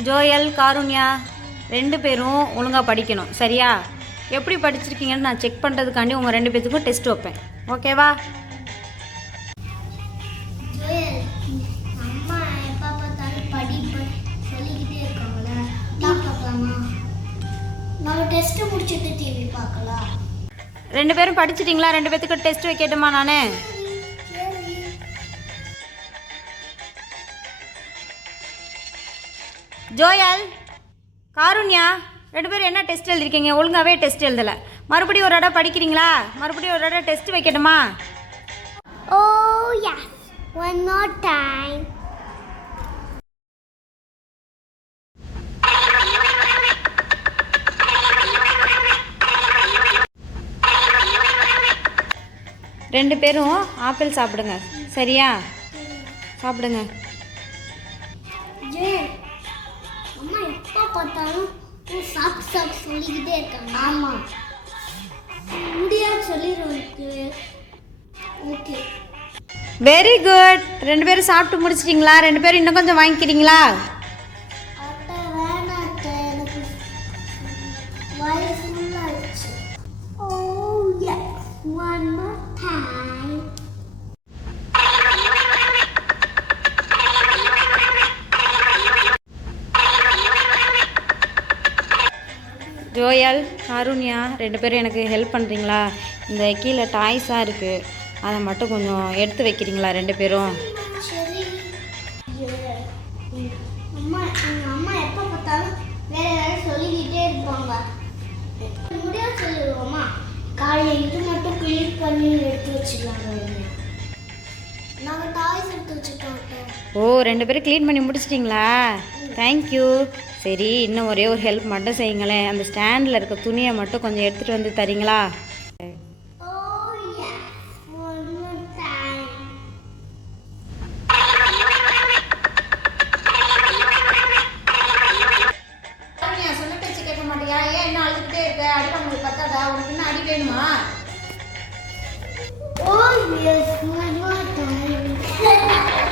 Joel, Karunya 2 பேரும் ஒழுங்காக படிக்கணும், சரியா? எப்படி படிச்சிருக்கீங்கன்னு நான் செக் பண்ணுறதுக்காண்டி உங்கள் 2 பேத்துக்கும் டெஸ்ட் வைப்பேன், ஓகேவா? அம்மா எப்போ பார்த்தாலும் படி சொல்லிக்கிட்டே இருக்காங்களே, பார்க்கலாமா? நம்ம டெஸ்ட்டு முடிச்சுட்டு டிவி பார்க்கலாம். 2 பேரும் படிச்சிட்டிங்களா? 2 பேத்துக்கு டெஸ்ட் வைக்கட்டுமா நான்? ஜோயல், காருண்யா 2 பேரும் என்ன டெஸ்ட் எழுதிருக்கீங்க? ஒழுங்காகவே டெஸ்ட் எழுதலை. மறுபடியும் ஒரு இடம் படிக்கிறீங்களா? மறுபடியும் ஒரு இடம் test வைக்கட்டுமா? Oh yes, one more time. ரெண்டு பேரும் ஆப்பிள் சாப்பிடுங்க, சரியா? சாப்பிடுங்க. அம்மா எப்போ பார்த்தாலும் சாப்பிட்டு சொல்லிக்கிட்டே இருக்காங்க. ஆமாம், முடியாது சொல்லிடுவோம். Okay, very good. 2 பேரும் சாப்பிட்டு முடிச்சிட்டிங்களா? 2 பேரும் இன்னும் கொஞ்சம் வாங்கிக்கிறீங்களா? எனக்கு வயிறு ஃபுல்லாகிடுச்சு. Oh yes, one more time. Joel, Karunya 2 பேரும் எனக்கு ஹெல்ப் பண்ணுறீங்களா? இந்த கீழே டாய்ஸாக இருக்குது, அதை மட்டும் கொஞ்சம் எடுத்து வைக்கிறீங்களா 2 பேரும்? சரி. அம்மா, எங்கள் அம்மா எப்போ பார்த்தாலும் வேறு யாரும் சொல்லிக்கிட்டே இருப்பாங்க. முடியாது சொல்லிடுவோம்மா. காலையில் இது மட்டும் க்ளீன் பண்ணி எடுத்து வச்சுக்கலாங்க. நாங்கள் டாய்ஸ் எடுத்து வச்சுட்டோம். ஓ, 2 பேரும் க்ளீன் பண்ணி முடிச்சிட்டிங்களா? தேங்க்யூ. சரி, இன்னும் ஒரே ஒரு ஹெல்ப் மட்டும் செய்யுங்களேன். அந்த ஸ்டாண்டில் இருக்க துணியை மட்டும் கொஞ்சம் எடுத்துகிட்டு வந்து தரீங்களா? சொன்ன பேச்சு கேட்க மாட்டியா? ஏன் என்ன அழுதுகிட்டே இருக்க? அடி வாங்குறது பத்தாதா? உனக்கு இன்னும் அடி வேணுமா? Oh yes, one more time.